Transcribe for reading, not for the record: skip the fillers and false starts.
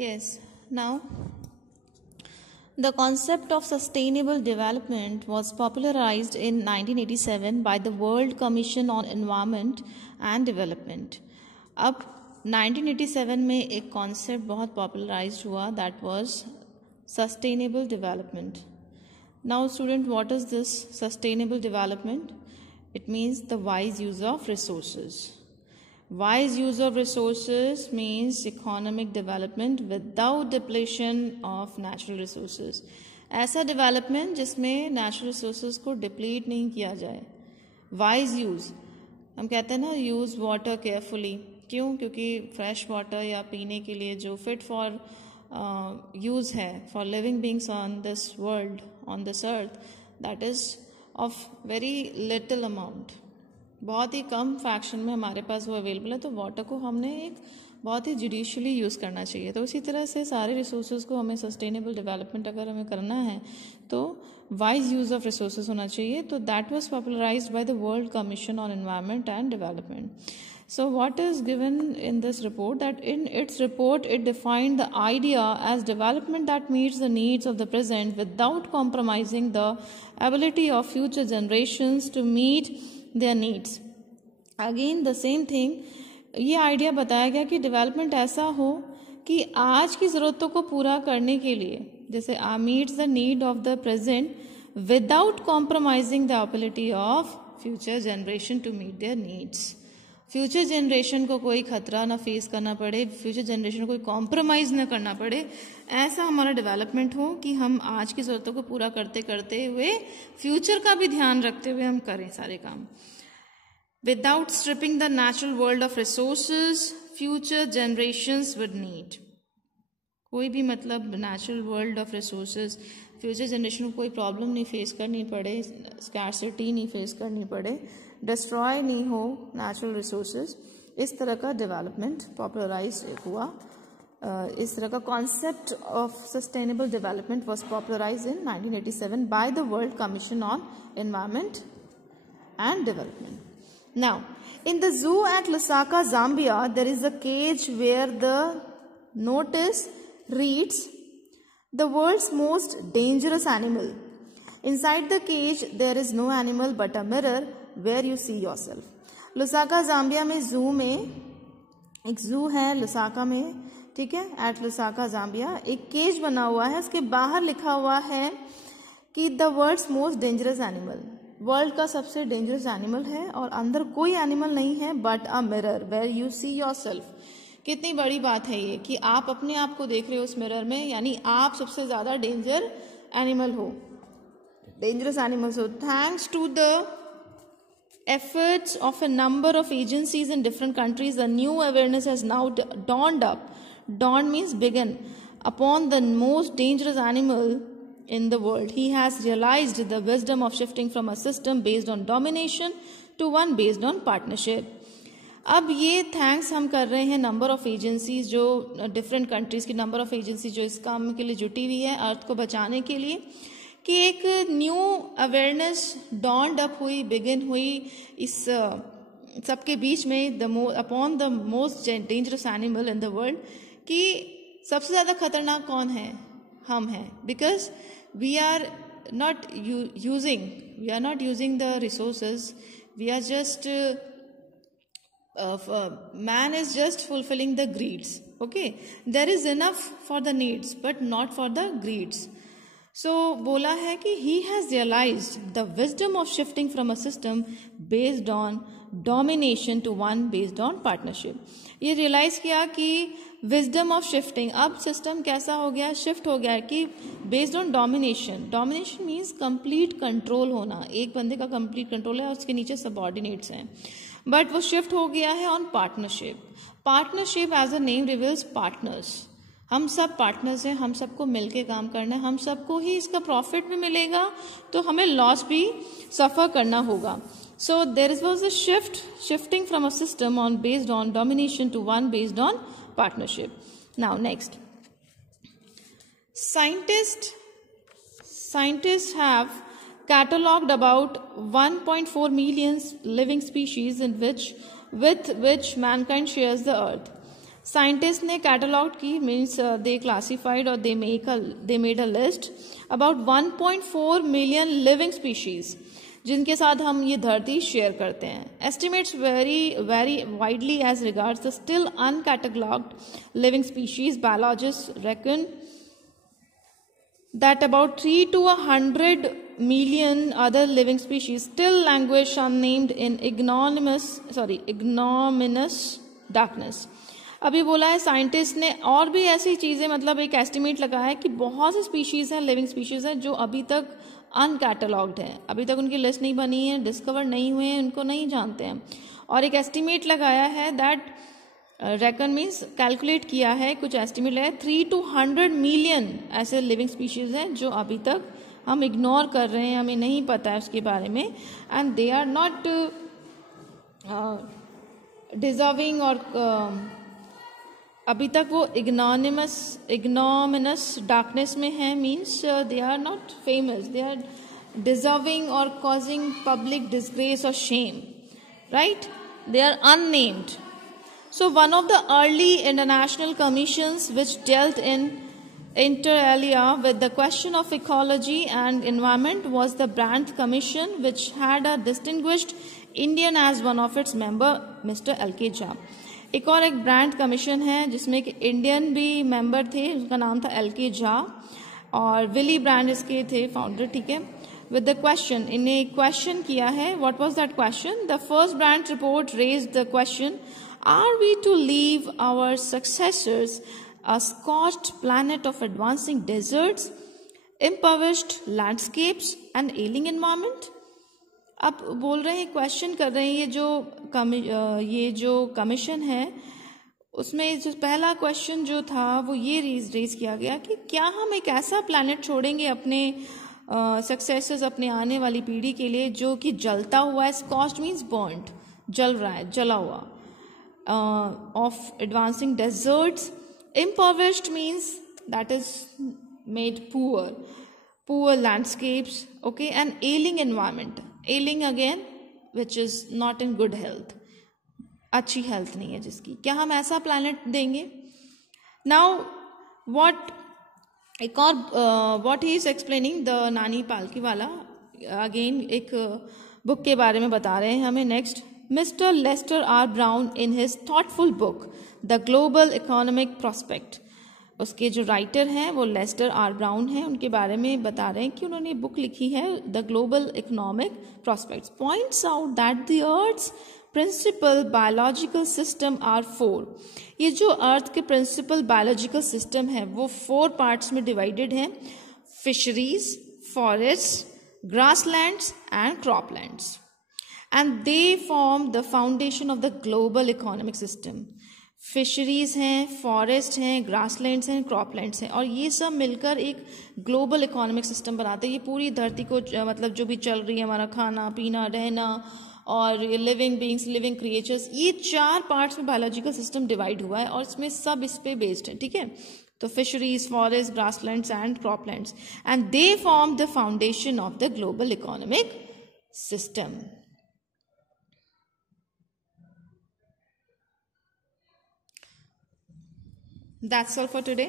Yes. Now, the concept of sustainable development was popularized in 1987 by the World Commission on Environment and Development. अब 1987 में एक concept बहुत popularized हुआ, that was sustainable development. Now student, what is this sustainable development? It means the wise use of resources. Wise use of resources means economic development without depletion of natural resources. ऐसा development जिसमें natural resources को deplete नहीं किया जाए. Wise use, हम कहते हैं ना use water carefully. क्यों? क्योंकि fresh water या पीने के लिए जो fit for use है for living beings on this world, on this earth, that is of very little amount. बहुत ही कम फ्रैक्शन में हमारे पास वो अवेलेबल है, तो वाटर को हमने एक बहुत ही जुडिशली यूज़ करना चाहिए. तो इसी तरह से सारे रिसोर्सेज को हमें सस्टेनेबल डेवलपमेंट अगर हमें करना है तो वाइज यूज़ ऑफ रिसोर्सेज होना चाहिए. तो that was popularised bye the world commission on environment and development. So what is given in this report? That in its report it defined the idea as development that meets the needs of the present without compromising the ability of future generations to meet their needs. Again the same thing. ये idea बताया गया कि development ऐसा हो कि आज की ज़रूरतों को पूरा करने के लिए जैसे meets the need of the present without compromising the ability of future generation to meet their needs. Future generation को कोई खतरा ना फेस करना पड़े, फ्यूचर जनरेशन को कोई कॉम्प्रोमाइज़ ना करना पड़े, ऐसा हमारा डेवलपमेंट हो कि हम आज की ज़रूरतों को पूरा करते करते हुए फ्यूचर का भी ध्यान रखते हुए हम करें सारे काम. Without stripping the natural world of resources future generations would need. कोई भी मतलब natural world of resources future generation को कोई प्रॉब्लम नहीं फेस करनी पड़े, स्कैर्सिटी नहीं फेस करनी पड़े, डिस्ट्रॉय नहीं हो नेचुरल रिसोर्सेज. इस तरह का डेवलपमेंट पॉपुलराइज हुआ. इस तरह का concept of sustainable development was popularised in 1987 by the world commission on environment and development. Now in the zoo at Lusaka, Zambia, there is a cage where the notice reads the world's most dangerous animal. Inside the cage there is no animal but a mirror where you see yourself. Lusaka Zambia में जू में एक जू है Lusaka में, ठीक है, at Lusaka Zambia एक केज बना हुआ है. उसके बाहर लिखा हुआ है कि the world's most dangerous animal, world का सबसे डेंजरस एनिमल है और अंदर कोई एनिमल नहीं है but a mirror where you see yourself. कितनी बड़ी बात है ये कि आप अपने आप को देख रहे हो उस मिरर में, यानी आप सबसे ज्यादा डेंजर एनिमल हो, डेंजरस एनिमल्स हो. Thanks to the efforts of a number of agencies in different countries, a new awareness has now dawned up. Dawn means begun upon the most dangerous animal in the world. He has realized the wisdom of shifting from a system based on domination to one based on partnership. अब ये thanks हम कर रहे हैं number of agencies, जो different countries की number of agency जो इस काम के लिए जुटी हुई है अर्थ को बचाने के लिए, कि एक न्यू अवेयरनेस डॉन्ड अप हुई, बिगिन हुई इस सबके बीच में upon the most dangerous animal in the world, कि सबसे ज़्यादा खतरनाक कौन है? हम हैं. Because we are not using the resources, we are just man is just fulfilling the greeds. Okay, there is enough for the needs but not for the greeds. So बोला है कि he has realized the wisdom of shifting from a system based on domination to one based on partnership. ये realise किया कि wisdom of shifting, अब system कैसा हो गया, शिफ्ट हो गया है कि based on domination. Domination means complete control होना, एक बंदे का कंप्लीट कंट्रोल है और उसके नीचे सबऑर्डिनेट्स हैं, बट वो शिफ्ट हो गया है on partnership. Partnership as a name reveals partners. हम सब पार्टनर्स हैं, हम सबको मिलके काम करना है, हम सबको ही इसका प्रॉफिट भी मिलेगा तो हमें लॉस भी सफर करना होगा. So there was a shifting from a system based on domination to one based on partnership. Now next, scientists have catalogued about 1.4 million living species with which mankind shares the earth. Scientist ने catalogue की, means they classified और they made a list about 1.4 million living species जिनके साथ हम ये धरती share करते हैं. Estimates vary widely as regards the still uncatalogued living species. Biologist reckon that about 3 to 100 million other living species still languish unnamed in ignominious darkness. अभी बोला है साइंटिस्ट ने, और भी ऐसी चीजें, मतलब एक एस्टिमेट लगाया है कि बहुत सी स्पीशीज हैं, लिविंग स्पीशीज हैं जो अभी तक अनकैटलॉग्ड है, अभी तक उनकी लिस्ट नहीं बनी है, डिस्कवर नहीं हुए हैं, उनको नहीं जानते हैं. और एक एस्टिमेट लगाया है दैट रेकन मीन्स कैलकुलेट किया है, कुछ एस्टिमेट लगाया 3 to 100 मिलियन ऐसे लिविंग स्पीशीज हैं जो अभी तक हम इग्नोर कर रहे हैं, हमें नहीं पता है उसके बारे में. And they are not deserving, और अभी तक वो इग्नोमिनस डार्कनेस में है. Means they are not famous, they are deserving और कॉजिंग पब्लिक डिस्ग्रेस और shame, right? They are unnamed. So one of the early international commissions which dealt inter alia with the question of ecology and environment was the Brandt Commission, which had a distinguished Indian as one of its member, Mr. L.K. Jha. एक और एक brand commission है जिसमें एक Indian भी member थे, उसका नाम था L.K. Jha, और विली ब्रांड इसके थे फाउंडर, ठीक है. With the question, इन्हें क्वेश्चन किया है. What was that question? The first Brandt report raised the question, are we to leave our successors a scorched planet of advancing deserts, impoverished landscapes and ailing environment? अब बोल रहे हैं, question कर रहे हैं, ये जो कमीशन है उसमें जो पहला क्वेश्चन जो था वो ये रेज किया गया कि क्या हम एक ऐसा प्लैनेट छोड़ेंगे अपने सक्सेसर्स, अपने आने वाली पीढ़ी के लिए, जो कि जलता हुआ है. स्कॉच्ड मीन्स बर्न्ड, जल रहा है, जला हुआ. Of advancing deserts. Impoverished means that is made poor landscapes, okay, and ailing environment. Ailing again, which is not in good health, अच्छी हेल्थ नहीं है जिसकी. क्या हम ऐसा प्लैनेट देंगे? Now what he is explaining, the नानी पालकी वाला अगेन एक बुक के बारे में बता रहे हैं हमें. Next, Mr. Lester R. Brown in his thoughtful book The Global Economic Prospect, उसके जो राइटर हैं वो लेस्टर आर ब्राउन हैं, उनके बारे में बता रहे हैं कि उन्होंने बुक लिखी है the global economic prospects. Points out that the earth's principal biological system are 4. ये जो अर्थ के प्रिंसिपल बायोलॉजिकल सिस्टम है वो 4 पार्ट्स में डिवाइडेड है. Fisheries, forest, grasslands and croplands. And they form the foundation of the global economic system. Fisheries हैं, forest हैं, grasslands हैं, क्रॉपलैंड्स हैं, और ये सब मिलकर एक ग्लोबल इकोनॉमिक सिस्टम बनाते हैं. ये पूरी धरती को, मतलब जो भी चल रही है, हमारा खाना पीना रहना और लिविंग बींग्स, लिविंग क्रिएचर्स, ये 4 पार्ट्स में बायोलॉजिकल सिस्टम डिवाइड हुआ है और इसमें सब इस पे बेस्ड है, ठीक है. तो fisheries, forest, grasslands and croplands, and they form the foundation of the global economic system. That's all for today.